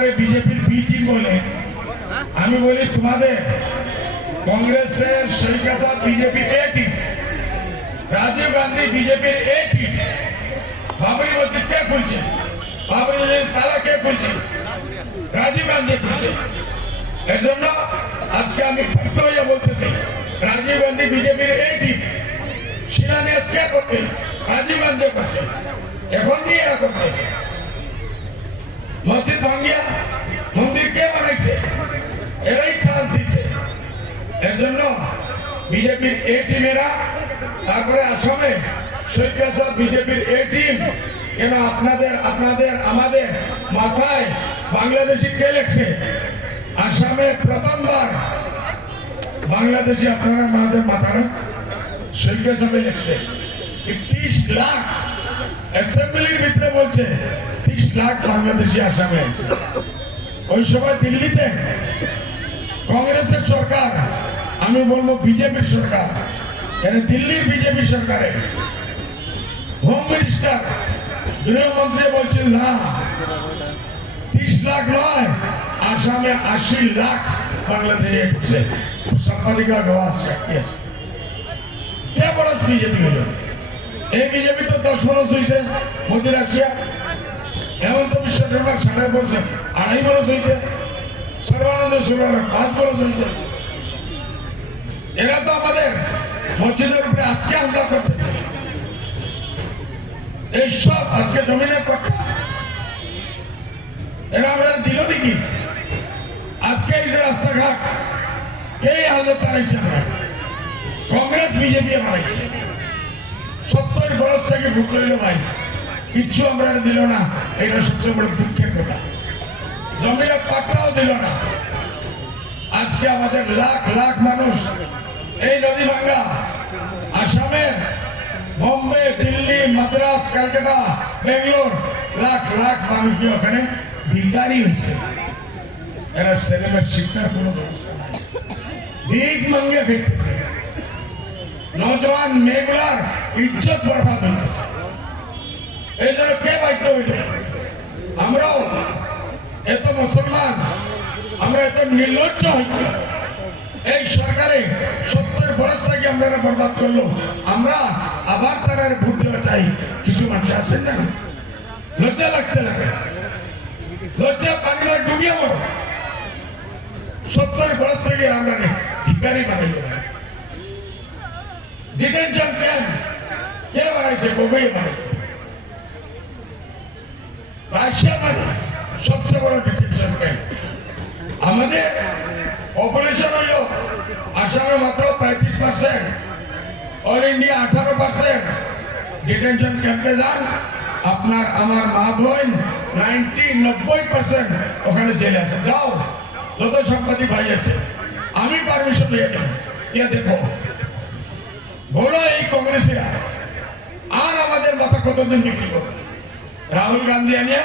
আপনারা বিজেপির B team বলে, আমি বলি তোমাদের কংগ্রেসের শরিক আসাদ বিজেপির এ টিম, রাজীব গান্ধী বিজেপির এ টিম। বাবরি মসজিদ কে খুলছে? বাবরি মসজিদ তালা কে খুলছে? রাজীব গান্ধী খুলছে। এর জন্য আজকে আমি ব্যক্ত হয়ে বলতেছি, রাজীব গান্ধী বিজেপির এ টিম। শিলান্যাস কে করতে? রাজীব গান্ধী করছে। এখন নিয়ে এরা করতেছে। মসজিদ ভাঙ্গিয়া মন্দির কে বানাইছে? এরাই চান্স দিচ্ছে। এর জন্য বিজেপির এ টিমেরা, তারপরে আসামে শরিক আসাদ বিজেপির এ টিম। কেন আপনাদের আমাদের মাথায় বাংলাদেশি কে লেখছে? আসামে প্রথমবার বাংলাদেশি আপনারা আমাদের মাথায় শরিক আসাদে লেখছে 30 লাখ। অ্যাসেম্বলির ভিতরে বলছে 30 লাখ বাংলাদেশি আসামে আছে। ওই সময় দিল্লিতে কংগ্রেসের সরকার, আমি বলবো বিজেপির সরকার, দিল্লির বিজেপি সরকারে হোম মিনিস্টার গৃহমন্ত্রী বলছেন না 30 লাখ নয়, আসামে 80 লাখ বাংলাদেশে এসেছে। সাংবাদিকরা গওয়া সাক্ষী আছে। কে বড় বিজেপি হলো? এই বিজেপি তো 10 বছর হয়েছে মোদী রাশিয়া। হেমন্ত বিশ্ব শর্মা 2.5 বছর, 2.5 বছর হয়েছে। সর্বানন্দ সোনোয়াল 5 বছর হয়েছে। এরা তো আমাদের মসজিদের উপরে আজকে হামলা করতেছে। এইসব আজকে জমিনের পক্ষে এরা আমরা দিল নাকি? আজকে এই যে রাস্তাঘাট কে হালত বানাইছে? আমরা কংগ্রেস বিজেপি বানাইছে। 70 বছর থেকে ভোট করিল ভাই, কিচ্ছু আমরা দিল না। এটা সবচেয়ে বড় দুঃখের কথা। জমির পাট্টাও দিল না। আজকে আমাদের লাখ লাখ মানুষ এই নদী ভাঙ্গা আসামের বোম্বে, দিল্লি, মাদ্রাস, কলকাতা, বেঙ্গলোর, লাখ লাখ মানুষ ওখানে ভিখারি হয়েছে। এরা ছেলেমেয়ের শিক্ষার কোনো ব্যবস্থা নাই, ভিক মাঙ্গে ফেলতেছে। নজওয়ান মেয়েগুলার ইজ্জত বরবাদ হইতেছে। এই জন্য কে বাধ্য হইল? আমরাও এত মুসলমান, আমরা এত নির্লজ্জ হয়েছি। এই সরকারে 70 বছর থেকে আমরা বরবাদ করলো। আমরা আবার তারা ভোট দেওয়া চাই। কিছু মানুষ আছেন না, লজ্জা লাগতে লাগে। লজ্জা পানি ডুবিয়ে বড় 70 বছর থেকে আমরা ভিখারি বানাই। ডিটেনশন ক্যাম্প কে বানাইছে? গোগোই বানাইছে। রাশিয়া মানে সবচেয়ে বড় ডিটেনশন ক্যাম্প। আমাদের পপুলেশন হইল আসামে মাত্র 35%, অল ইন্ডিয়া 18%। ডিটেনশন ক্যাম্পে যান, আপনার আমার মা বোন 90% ওখানে জেলে আছে। যাও, যত সাংবাদিক ভাই আছে, আমি পারমিশন নিয়ে যাই। ইয়া দেখো, বলো এই কংগ্রেসীরা আর আমাদের মাথা কতদিন বিক্রি করবে? রাহুল গান্ধী আনিয়া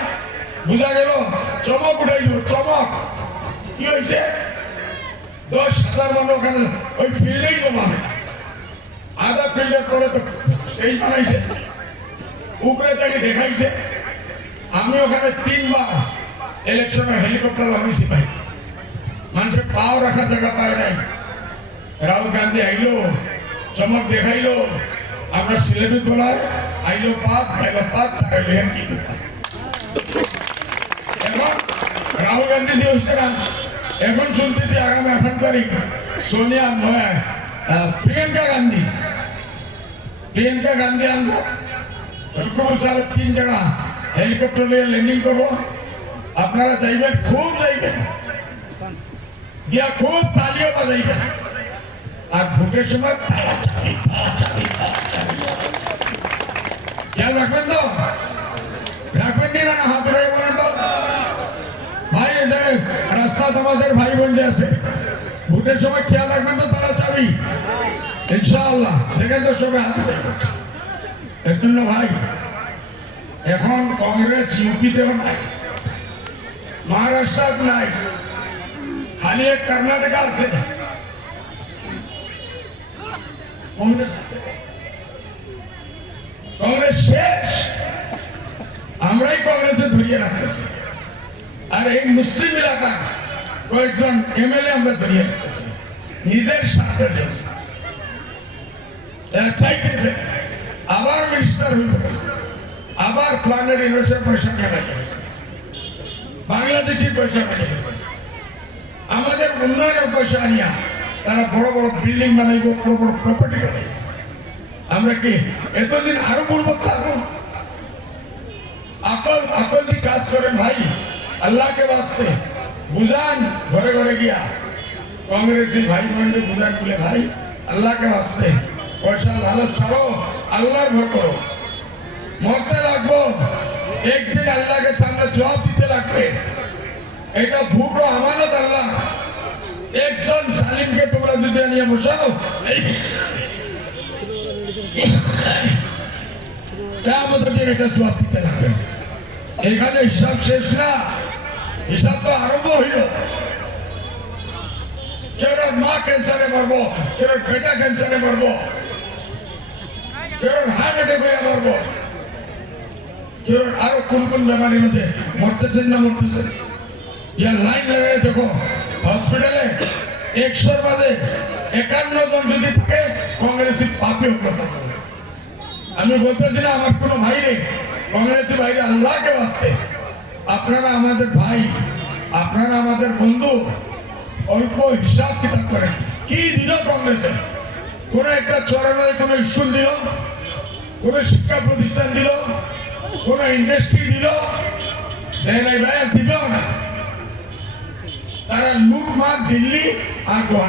বুঝা গেল চমক উঠাইল। চমক কি হয়েছে? 10,000 মানুষ ওখানে ওই ফিল্ডেই জমা হয়। আধা ফিল্ডের পরে তো সেই বানাইছে, উপরে তাকে দেখাইছে। আমি ওখানে 3 বার ইলেকশনে হেলিকপ্টার লাগাইছি ভাই, মানুষের পাও রাখার জায়গা পায় নাই। রাহুল গান্ধী আইলো, চমক দেখাইলো। আমরা সিলেবি বলায় আইলো পাত, আইলো পাত, আইলো কি। এখন রাহুল গান্ধী যে হচ্ছে না, এখন শুনতেছি আগামী 18 তারিখ সোনিয়া প্রিয়াঙ্কা গান্ধী আনবো। 3 জায়গা হেলিকপ্টার নিয়ে ল্যান্ডিং করবো। আপনারা যাইবেন, খুব যাইবেন, গিয়া খুব তালিও বাজাইবেন। আর ভোটের সময় খেয়াল রাখবেন তো? রাখবেন নি না? হাত ধরে বলেন তো ভাই, রাস্তা আমাদের ভাই বোন যে আছে, ভোটের সময় খেয়াল রাখবেন তো? তারা চাবি ইনশাআল্লাহ। দেখেন তো সবাই হাত ধরে। এর জন্য ভাই, এখন কংগ্রেস ইউপিতেও নাই, মহারাষ্ট্র নাই, খালি এক কর্ণাটক আছে। কংগ্রেস শেষ। আমরাই কংগ্রেসে ধরিয়ে রাখতেছি। আর আর এই মুসলিম এলাকা কয়েকজন এমএলএ আমরা ধরিয়ে রেখেছি নিজের স্বার্থের জন্য। এরা চাইতেছে আবার মিনিস্টার হইব, আবার প্ল্যানের ইউনিভার্সিটির পয়সা নিয়ে যাবে, বাংলাদেশের পয়সা নিয়ে যাবে, আমাদের উন্নয়নের পয়সা নিয়ে তারা বড় বড় বিল্ডিং বানাইব, বড় বড় প্রপার্টি বানাইব। আমরা কি এতদিন আরো বলবো থাকবো? আকল দিয়ে কাজ করেন ভাই, আল্লাহকে বাঁচছে বুঝান, ঘরে ঘরে গিয়া কংগ্রেসি ভাই বোনকে বুঝান বলে ভাই আল্লাহকে বাঁচছে, পয়সা লালচ ছাড়ো, আল্লাহর ভয় করো। মরতে লাগবো, একদিন আল্লাহকে সামনে জবাব দিতে লাগবে। এটা ভুটো আমানত আল্লাহ। একজন সালিমকে তোমরা যদি নিয়ে বসাও, আমাদের এটা জবাব দিতে লাগবে। এখানে হিসাব শেষ না, হিসাব তো আরম্ভ হইল। কেউ মা ক্যান্সারে মরবো, কেউ বেটা ক্যান্সারে মরবো, কেউ হার্ট অ্যাটাক হয়ে মরবো, কেউ আরো কোন কোন বেমারির মধ্যে মরতেছেন না মরতেছেন। ইয়ার লাইন লাগাই দেখো হসপিটালে 100 মাঝে 51 জন যদি থাকে কংগ্রেসি পাপি হত্যা করে। আমি বলতেছি না আমার কোনো ভাই নেই, কংগ্রেসি ভাইরে আল্লাহকে বাঁচছে। আপনারা আমাদের ভাই, আপনারা আমাদের বন্ধু, অল্প হিসাব কিতাব করেন। কি দিল কংগ্রেসে? কোন একটা চরণে কোন স্কুল দিল, কোন শিক্ষা প্রতিষ্ঠান দিল, কোন ইন্ডাস্ট্রি দিল? দেয় নাই ভাই, দিল না। তারা লুটমার দিল্লি আর গুয়াহাটি।